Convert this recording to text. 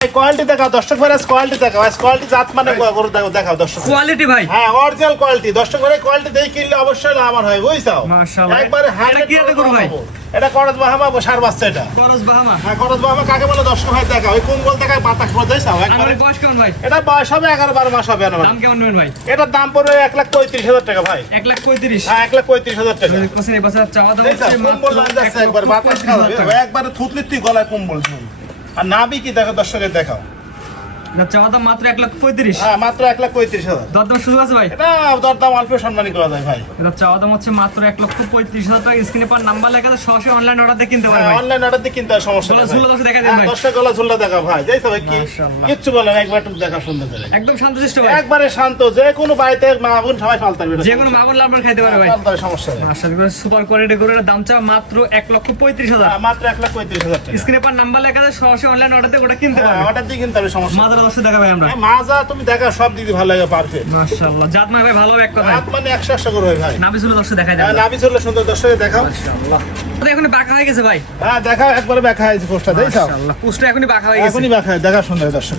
Quality দেখাও দর্শক ভাই, কোয়ালিটি দেখাও, কোয়ালিটি জাত মানে গরু দেখাও দর্শক। কোয়ালিটি ভাই, হ্যাঁ অরিজিনাল কোয়ালিটি দর্শক ভাই, কোয়ালিটি দেখে কিনলে অবশ্যই লাভ হয়, বুঝছো? মাশাআল্লাহ। একবারে এটা কি একটা গরু ভাই? এটা করজ বাহামা সার বাচ্চা এটা। করজ বাহামা। হ্যাঁ করজ বাহামা কাকে বলে দর্শক ভাই দেখাও, ওই কোন বল দেখায় বাতাস করে দেখাও একবারে। বয়স কেমন ভাই? এটা বয়স হবে 11-12 মাস হবে না। দাম কেমন নেবেন ভাই? এটার দাম পড়বে 1,35,000 টাকা ভাই। 1,35,000। হ্যাঁ 1,35,000 টাকা। কোসের এই বাজার চাওয়া দাম হচ্ছে কম্বল লাইন যাচ্ছে একবার বাতাস খাওয়া যাবে একবারে থুতলি তুই গলায় কম্বল ঝুল। আর নাবি কি দেখো দর্শকের দেখাও, না চাওয়া দাম মাত্র 1,35,000। হ্যাঁ মাত্র 1,35,000। দরদাম সুযোগ আছে ভাই? এটা দরদাম অল্প সম্মানী করা যায় ভাই। এটা চাওয়া দাম হচ্ছে মাত্র 1,35,000 টাকা। স্ক্রিনে পার নাম্বার লেখা আছে, সরাসরি অনলাইন অর্ডার দিয়ে কিনতে পারবেন ভাই। অনলাইন অর্ডার দিয়ে কিনতে হয়, সমস্যা নেই। গলা ঝুলা দর্শক দেখা দেন ভাই। দর্শক গলা ঝুলা দেখা ভাই, যাইছো ভাই কি মাশাআল্লাহ। কিচ্ছু বলে না, একবার একটু দেখা সুন্দর করে। একদম শান্তশিষ্ট ভাই, একবারে শান্ত, যে কোনো বাড়িতে মা বোন সবাই পালতে পারবে, যে কোনো মামলা আপনার খাইতে পারে ভাই। পালতে সমস্যা নেই। মাশাআল্লাহ, সুপার কোয়ালিটি গরুর দাম চাওয়া মাত্র 1,35,000। মাত্র 1,35,000 টাকা। স্ক্রিনে পার নাম্বার লেখা আছে, সরাসরি অনলাইন অর্ডার দিয়ে ওটা কিনতে হ্যাঁ পারবেন। অর্ডার দিয়ে কিনতে হবে, সমস্যা নেই। মাদার দর্শক দেখা ভাই আমরা। মাজা তুমি দেখা সব দিদি ভালো লাগে, পারফেক্ট। মাশাআল্লাহ, জাত না ভাই ভালো হবে এক কথা। রাত মানে 100 করে হয় ভাই। নাভি ঝুলা দর্শক দেখা যায়। নাভি চললে সুন্দর দর্শকে দেখাও। মাশাআল্লাহ, এটা এখনই বাঁকা হয়ে গেছে ভাই। হ্যাঁ দেখাও একবারে দেখা হয়েছে পোস্টটা, দেখছো? মাশাআল্লাহ, পুষ্টা এখনই বাঁকা হয়ে গেছে। এখনই দেখা দেখা সুন্দর দর্শক।